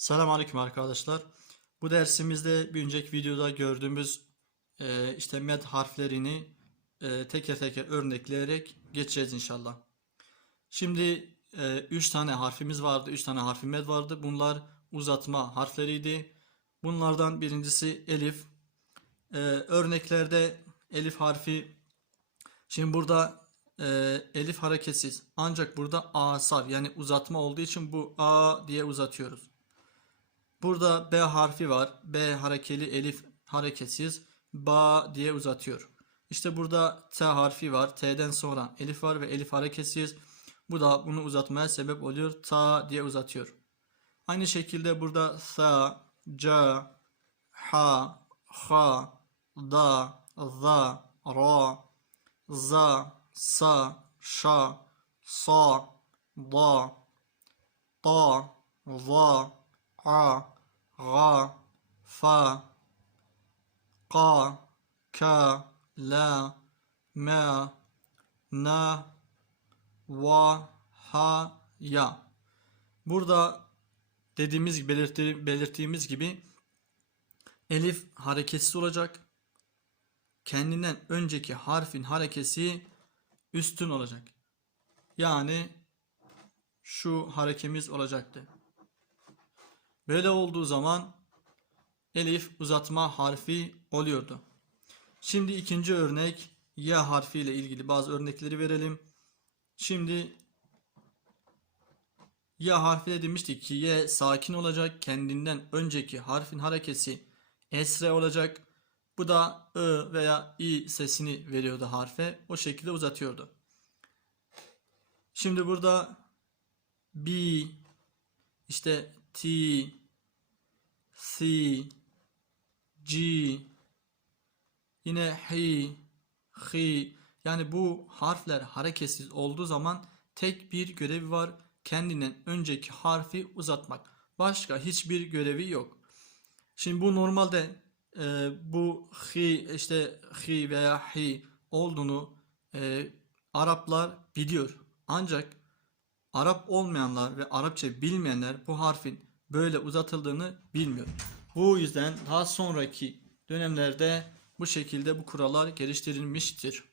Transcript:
Selamünaleyküm arkadaşlar. Bu dersimizde bir önceki videoda gördüğümüz e, işte med harflerini e, teker teker örnekleyerek geçeceğiz inşallah. Şimdi 3 tane harfimiz vardı, 3 tane harfi med vardı. Bunlar uzatma harfleriydi. Bunlardan birincisi elif. E, örneklerde elif harfi Şimdi burada e, elif hareketsiz. Ancak burada asar yani uzatma olduğu için bu a diye uzatıyoruz. Burada B harfi var. B harekeli elif hareketsiz. Ba diye uzatıyor. İşte burada T harfi var. T'den sonra elif var ve elif hareketsiz. Bu da bunu uzatmaya sebep oluyor. Ta diye uzatıyor. Aynı şekilde burada sa, ca, ha, ha, da, za, ra, za, sa, şa, sa, da, ta, za, a, ga, fa, ka, ka, la, ma, na, va, ha, ya. Burada dediğimiz gibi belirtti- belirttiğimiz gibi elif hareketsiz olacak. Kendinden önceki harfin harekesi üstün olacak. Yani şu harekemiz olacaktı. Böyle olduğu zaman elif uzatma harfi oluyordu. Şimdi ikinci örnek ya harfi ile ilgili bazı örnekleri verelim. Şimdi ya harfiyle demiştik ki y sakin olacak. Kendinden önceki harfin harekesi esre olacak. Bu da ı veya i sesini veriyordu harfe. O şekilde uzatıyordu. Şimdi burada b işte t c g yine hi hi yani bu harfler hareketsiz olduğu zaman tek bir görevi var. Kendinden önceki harfi uzatmak. Başka hiçbir görevi yok. Şimdi bu normalde e, bu hi işte hi veya hi olduğunu e, Araplar biliyor. Ancak Arap olmayanlar ve Arapça bilmeyenler bu harfin böyle uzatıldığını bilmiyor. Bu yüzden daha sonraki dönemlerde bu şekilde bu kurallar geliştirilmiştir.